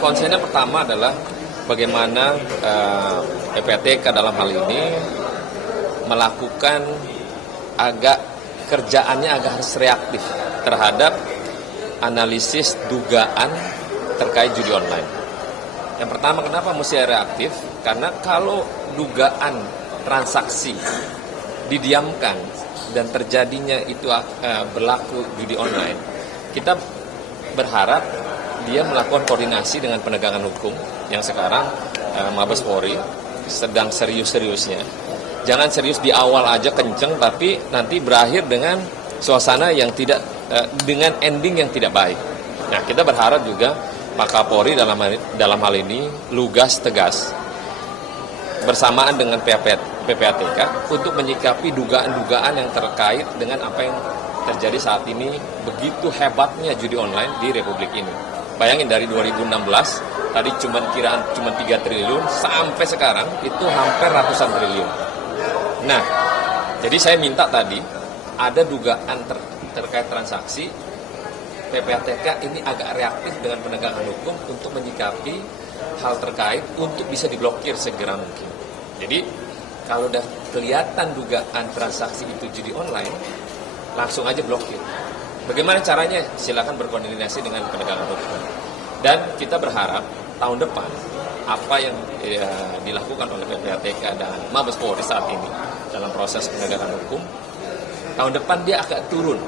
konsennya pertama adalah bagaimana PPATK dalam hal ini melakukan kerjaannya agak harus reaktif terhadap analisis dugaan terkait judi online. Yang pertama, kenapa mesti reaktif? Karena kalau dugaan transaksi didiamkan dan terjadinya itu berlaku judi online, kita berharap dia melakukan koordinasi dengan penegakan hukum yang sekarang Mabes Polri sedang serius-seriusnya. Jangan serius di awal aja kenceng, tapi nanti berakhir dengan suasana yang tidak, dengan ending yang tidak baik. Nah, kita berharap juga Pak Kapolri dalam hal ini lugas, tegas, bersamaan dengan PPATK untuk menyikapi dugaan-dugaan yang terkait dengan apa yang terjadi saat ini, begitu hebatnya judi online di Republik ini. Bayangin dari 2016, tadi cuma 3 triliun, sampai sekarang itu hampir ratusan triliun. Nah, jadi saya minta tadi, ada dugaan terkait transaksi, PPATK ini agak reaktif dengan penegakan hukum untuk menyikapi hal terkait untuk bisa diblokir segera mungkin. Jadi kalau udah kelihatan dugaan transaksi itu judi online, langsung aja blokir. Bagaimana caranya? Silakan berkoordinasi dengan penegakan hukum. Dan kita berharap tahun depan apa yang dilakukan oleh PPATK dan Mabes Polri saat ini dalam proses penegakan hukum, tahun depan dia agak turun.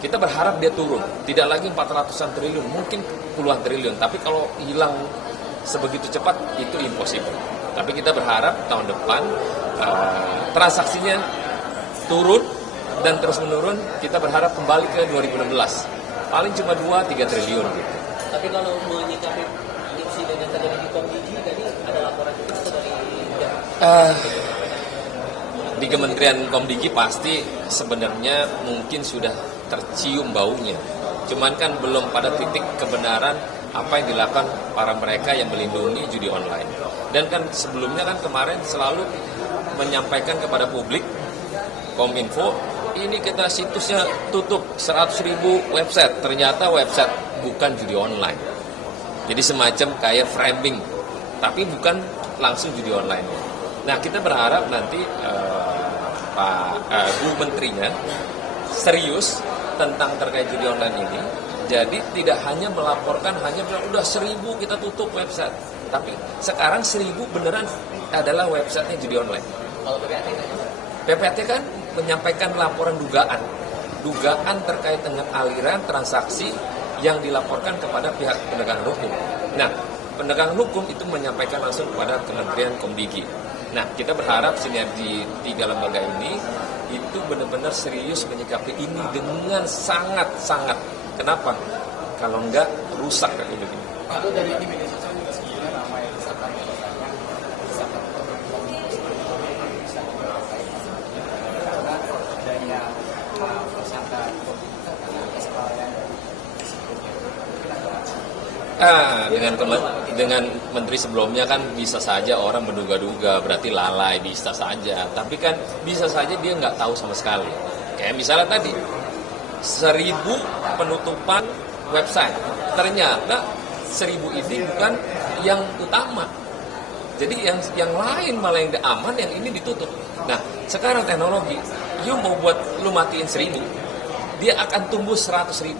Kita berharap dia turun, tidak lagi 400-an triliun, mungkin puluhan triliun. Tapi kalau hilang sebegitu cepat, itu impossible. Tapi kita berharap tahun depan transaksinya turun dan terus menurun. Kita berharap kembali ke 2016, paling cuma 2-3 triliun. Gitu. Tapi kalau menyikapi insiden yang terjadi di Komdigi, tadi ada laporan juga dari di Kementerian Komdigi pasti sebenarnya mungkin sudah tercium baunya. Cuman kan belum pada titik kebenaran apa yang dilakukan para mereka yang melindungi judi online. Dan kan sebelumnya kan kemarin selalu menyampaikan kepada publik, Kominfo, ini kita situsnya tutup 100.000 website. Ternyata website bukan judi online. Jadi semacam kayak framing, tapi bukan langsung judi online. Nah, kita berharap nanti Bu Menterinya serius tentang terkait judi online ini. Jadi tidak hanya melaporkan, hanya bilang udah 1.000 kita tutup website. Tapi sekarang 1.000 beneran adalah websitenya judi online. Kalau PPATK kan menyampaikan laporan dugaan terkait dengan aliran transaksi yang dilaporkan kepada pihak penegakan hukum. Nah, penegakan hukum itu menyampaikan langsung kepada Kementerian Komdigi. Nah, kita berharap sinergi 3 lembaga ini itu benar-benar serius menyikapi ini dengan sangat-sangat. Kenapa? Kalau enggak, rusak Republik ini. Pak, dari di media sosial juga sebenarnya ramai misalkan karena adanya tersangka dengan menteri sebelumnya kan bisa saja orang menduga-duga, berarti lalai, bisa saja. Tapi kan bisa saja dia nggak tahu sama sekali. Kayak misalnya tadi, 1.000 penutupan website. Ternyata 1.000 ini bukan yang utama. Jadi yang lain malah yang aman, yang ini ditutup. Nah, sekarang teknologi, you mau buat lu matiin 1.000, dia akan tumbuh 100.000.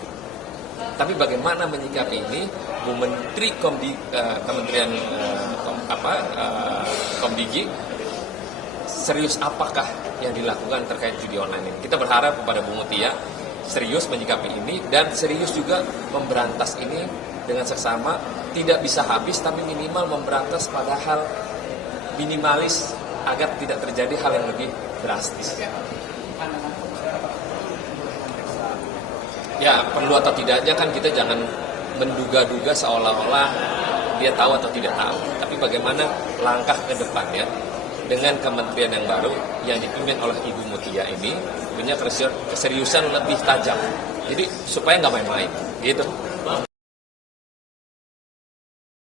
Tapi bagaimana menyikapi ini? Bu Menteri Kementerian Komdigi serius apakah yang dilakukan terkait judi online ini? Kita berharap kepada Bu Mutia serius menyikapi ini dan serius juga memberantas ini dengan seksama. Tidak bisa habis, tapi minimal memberantas pada hal minimalis agar tidak terjadi hal yang lebih drastis. Ya, perlu atau tidaknya kan kita jangan menduga-duga seolah-olah dia tahu atau tidak tahu. Tapi bagaimana langkah ke depannya dengan kementerian yang baru yang dipimpin oleh Ibu Mutia ini punya keseriusan lebih tajam. Jadi supaya nggak main-main, gitu.